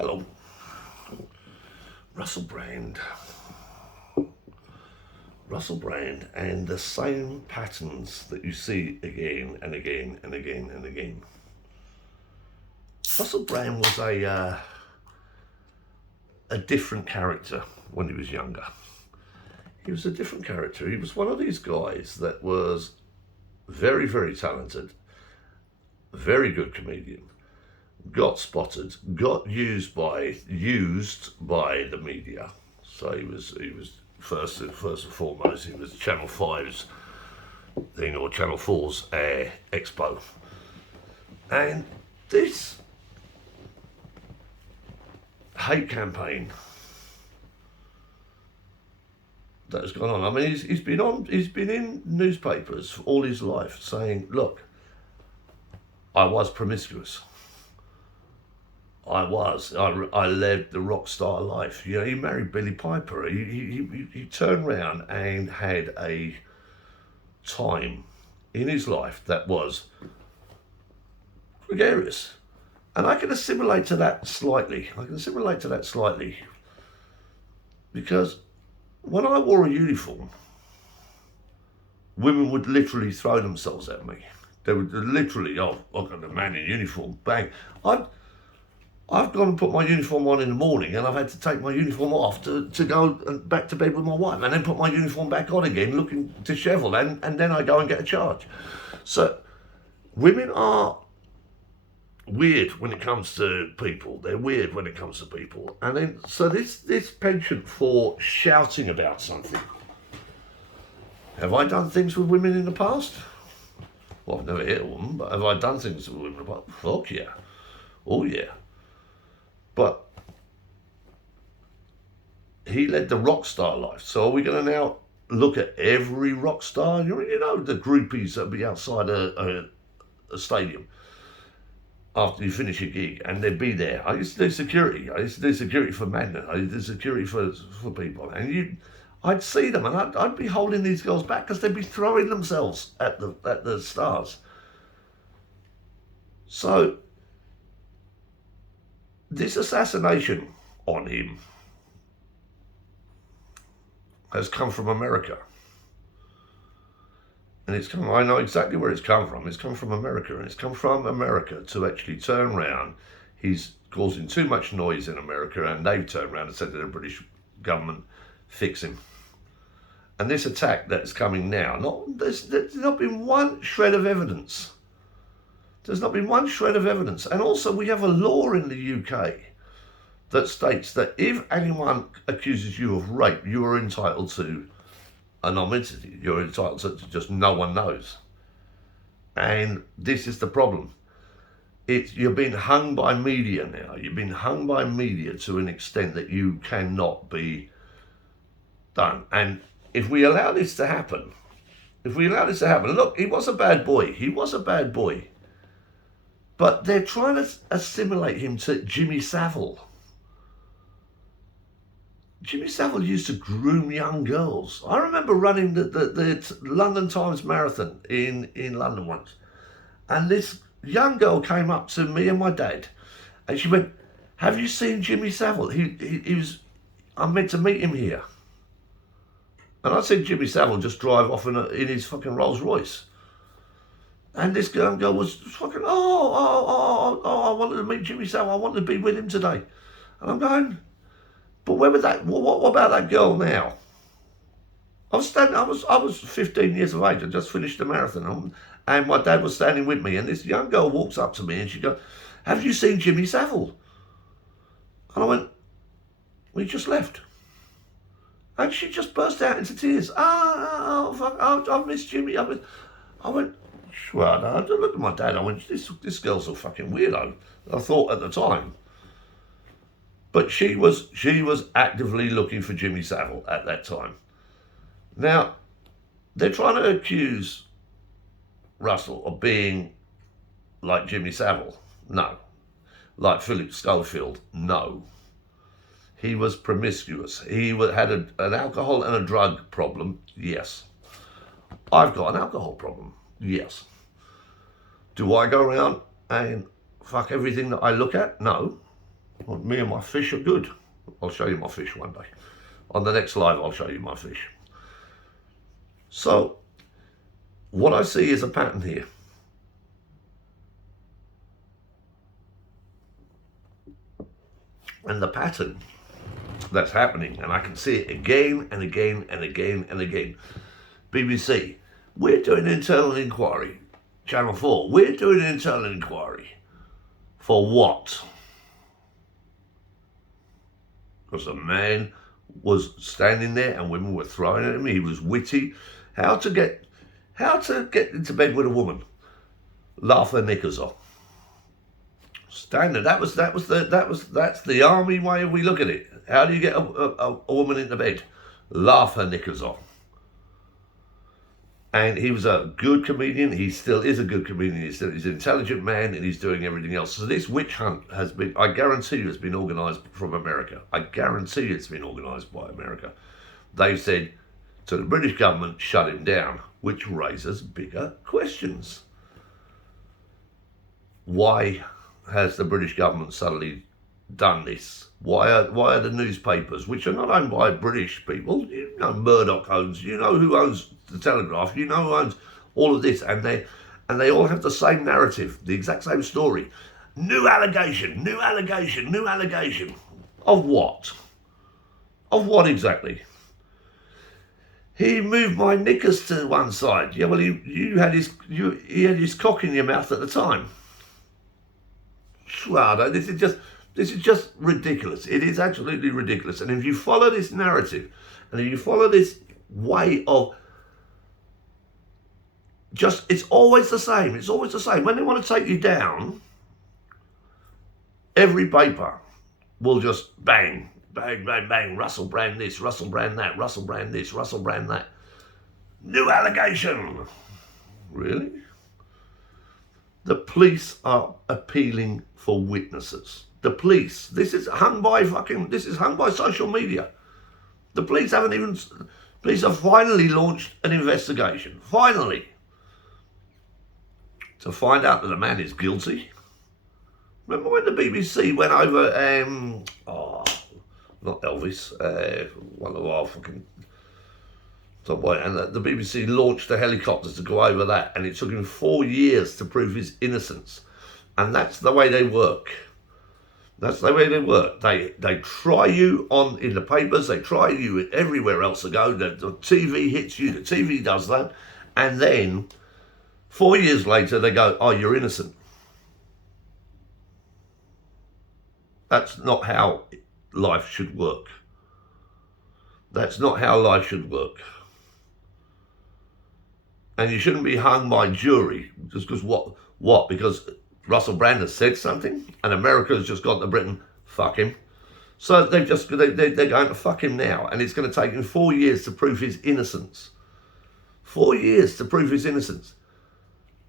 Hello. Russell Brand. Russell Brand, and the same patterns that you see again and again and again and again. Russell Brand was a different character when he was younger. He was a different character. He was one of these guys that was very, very talented, very good comedian, got spotted, got used by the media. So he was first and foremost, he was Channel 5's thing, or Channel 4's Expo. And this hate campaign that has gone on. I mean, he's been in newspapers all his life saying, look, I was promiscuous. I led the rock star life. You know, he married Billie Piper. He turned around and had a time in his life that was gregarious. And I can assimilate to that slightly. Because when I wore a uniform, women would literally throw themselves at me. They would literally, oh, I've got a man in uniform, bang. I've gone and put my uniform on in the morning, and I've had to take my uniform off to go back to bed with my wife, and then put my uniform back on again, looking dishevelled, and then I go and get a charge. So women are weird when it comes to people. They're weird when it comes to people. And then, so this penchant for shouting about something. Have I done things with women in the past? Well, I've never hit a woman, but have I done things with women in the past? Fuck yeah. Oh yeah. But he led the rock star life. So are we going to now look at every rock star? You know the groupies that be outside a stadium after you finish your gig, and they'd be there. I used to do security. I used to do security for Magnet. I used to do security for people. And I'd see them, and I'd be holding these girls back because they'd be throwing themselves at the stars. So this assassination on him has come from America. And I know exactly where it's come from. It's come from America, and it's come from America to actually turn around. He's causing too much noise in America, and they've turned around and said to the British government, fix him. And this attack that's coming now, there's not been one shred of evidence. There's not been one shred of evidence. And also we have a law in the UK that states that if anyone accuses you of rape, you are entitled to anonymity. You're entitled to just no one knows. And this is the problem. You're being hung by media now. You've been hung by media to an extent that you cannot be done. And if we allow this to happen, look, he was a bad boy. But they're trying to assimilate him to Jimmy Savile. Jimmy Savile used to groom young girls. I remember running the London Times Marathon in London once. And this young girl came up to me and my dad, and she went, have you seen Jimmy Savile? I'm meant to meet him here. And I seen Jimmy Savile just drive off in his fucking Rolls Royce. And this young girl was fucking, I wanted to meet Jimmy Savile. I wanted to be with him today. And I'm going, but what about that girl now? I was 15 years of age. I just finished the marathon, and my dad was standing with me. And this young girl walks up to me and she goes, have you seen Jimmy Savile? And I went, we just left. And she just burst out into tears. I've missed Jimmy. I went, well, I looked at my dad. I went, this girl's a fucking weirdo. I thought at the time. But she was actively looking for Jimmy Savile at that time. Now, they're trying to accuse Russell of being like Jimmy Savile. No. Like Philip Schofield. No. He was promiscuous. He had an alcohol and a drug problem. Yes. I've got an alcohol problem. Yes. Do I go around and fuck everything that I look at? No. Well, me and my fish are good. I'll show you my fish one day. On the next live, I'll show you my fish. So, what I see is a pattern here. And the pattern that's happening, and I can see it again and again and again and again. BBC, we're doing an internal inquiry. Channel 4, we're doing an internal inquiry. For what? Because a man was standing there and women were throwing at him. He was witty. How to get into bed with a woman? Laugh their knickers off. Standard. That's the army way we look at it. How do you get a woman into bed? Laugh her knickers off. And he was a good comedian. He still is a good comedian. He's an intelligent man, and he's doing everything else. So this witch hunt has been, I guarantee you, it's been organised from America. I guarantee you it's been organised by America. They've said to the British government, shut him down, which raises bigger questions. Why has the British government suddenly done this? Why are the newspapers, which are not owned by British people, you know Murdoch owns, you know who owns the Telegraph, you know who owns all of this, and they all have the same narrative, the exact same story. New allegation, new allegation, new allegation. Of what? Of what exactly? He moved my knickers to one side. Yeah, well, he had his cock in your mouth at the time. Well, this is just ridiculous. It is absolutely ridiculous. And if you follow this narrative, and if you follow this way of it's always the same. It's always the same. When they want to take you down, every paper will just bang, bang, bang, bang. Russell Brand this, Russell Brand that, Russell Brand this, Russell Brand that. New allegation. Really? The police are appealing for witnesses. The police. This is hung by social media. The police police have finally launched an investigation. Finally. To find out that the man is guilty. Remember when the BBC went over, not Elvis, one of our fucking, and the BBC launched the helicopters to go over that, and it took him 4 years to prove his innocence. And that's the way they work. That's the way they work. They try you in the papers, they try you everywhere else to go. The TV hits you, the TV does that, and then 4 years later they go, oh, you're innocent. That's not how life should work. That's not how life should work. And you shouldn't be hung by jury just because what? Because Russell Brand has said something and America has just gone to Britain, fuck him. So they're going to fuck him now, and it's going to take him 4 years to prove his innocence. 4 years to prove his innocence.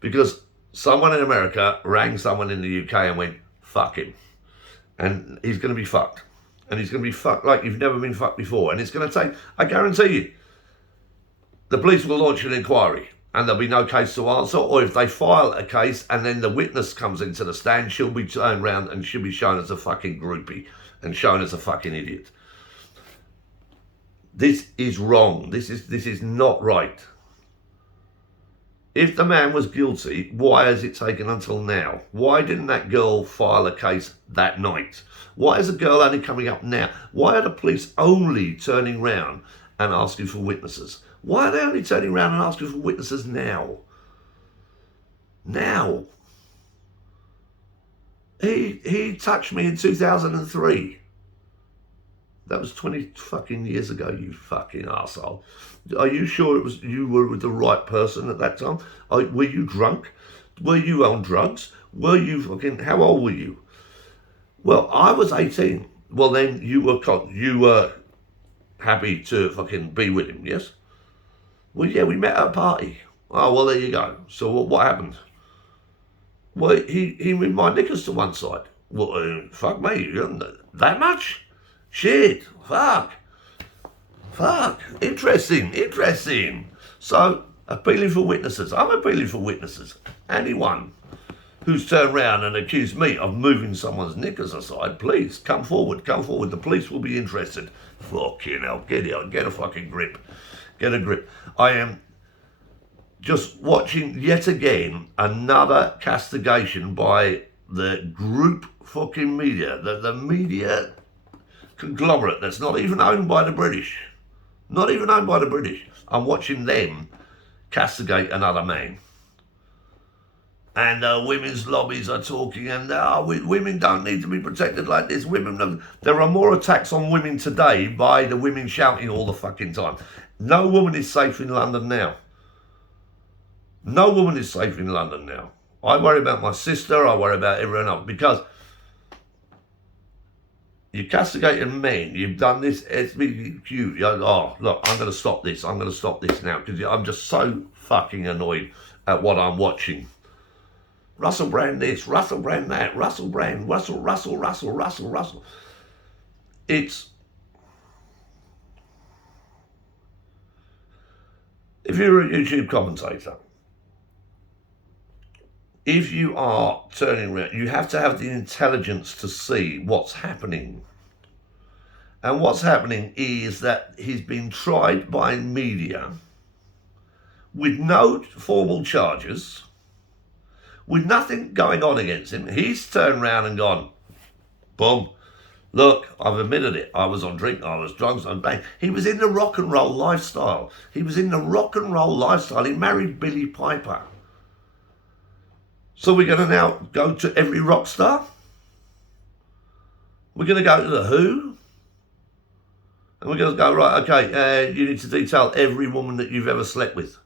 Because someone in America rang someone in the UK and went, fuck him. And he's going to be fucked. And he's going to be fucked like you've never been fucked before. And it's going to take, I guarantee you, the police will launch an inquiry and there'll be no case to answer. Or if they file a case and then the witness comes into the stand, she'll be turned around and she'll be shown as a fucking groupie and shown as a fucking idiot. This is wrong. This is not right. If the man was guilty, why has it taken until now? Why didn't that girl file a case that night? Why is the girl only coming up now? Why are the police only turning round and asking for witnesses? Why are they only turning around and asking for witnesses now? Now. He touched me in 2003. That was 20 fucking years ago, you fucking arsehole. Are you sure you were with the right person at that time? Were you drunk? Were you on drugs? Were you fucking, how old were you? Well, I was 18. Well, then you were happy to fucking be with him, yes? Well, yeah, we met at a party. Oh, well, there you go. So what happened? Well, he moved my knickers to one side. Well, fuck me, that much? Shit, fuck. Interesting. So, appealing for witnesses. I'm appealing for witnesses. Anyone who's turned round and accused me of moving someone's knickers aside, please come forward, come forward. The police will be interested. Fucking hell, get out, get a fucking grip. Get a grip. I am just watching yet again another castigation by the group fucking media, the media conglomerate that's not even owned by the British. Not even owned by the British. I'm watching them castigate another man. And women's lobbies are talking, and women don't need to be protected like this. There are more attacks on women today by the women shouting all the fucking time. No woman is safe in London now. No woman is safe in London now. I worry about my sister, I worry about everyone else, because you castigated men, you've done this SBQ, oh, look, I'm going to stop this now, because I'm just so fucking annoyed at what I'm watching. Russell Brand this, Russell Brand that, Russell Brand, Russell. It's... If you're a YouTube commentator, if you are turning around, you have to have the intelligence to see what's happening. And what's happening is that he's been tried by media with no formal charges, with nothing going on against him. He's turned around and gone, boom, look, I've admitted it. I was on drink, I was drunk, I was bang. He was in the rock and roll lifestyle. He married Billie Piper. So we're going to now go to every rock star? We're going to go to the Who? And we're going to go, right, okay, you need to detail every woman that you've ever slept with.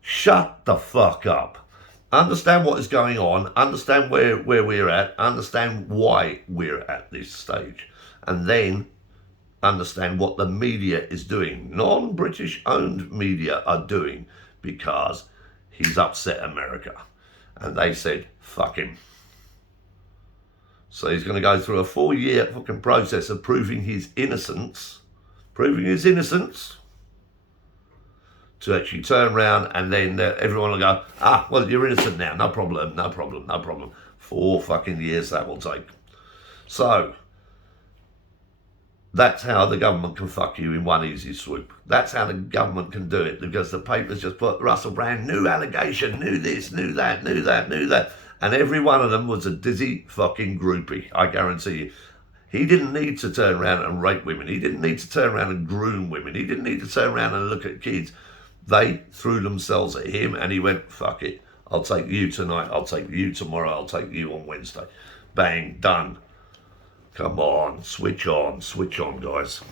Shut the fuck up. Understand what is going on, understand where we're at, understand why we're at this stage, and then understand what the media is doing. Non-British owned media are doing, because he's upset America. And they said, fuck him. So he's going to go through a 4-year fucking process of proving his innocence, to actually turn around, and then everyone will go, well, you're innocent now, no problem. 4 fucking years that will take. So, that's how the government can fuck you in one easy swoop. That's how the government can do it, because the papers just put Russell Brand, new allegation, new this, new that. And every one of them was a dizzy fucking groupie, I guarantee you. He didn't need to turn around and rape women. He didn't need to turn around and groom women. He didn't need to turn around and look at kids. They threw themselves at him, and he went, fuck it. I'll take you tonight. I'll take you tomorrow. I'll take you on Wednesday. Bang, done. Come on, switch on, guys.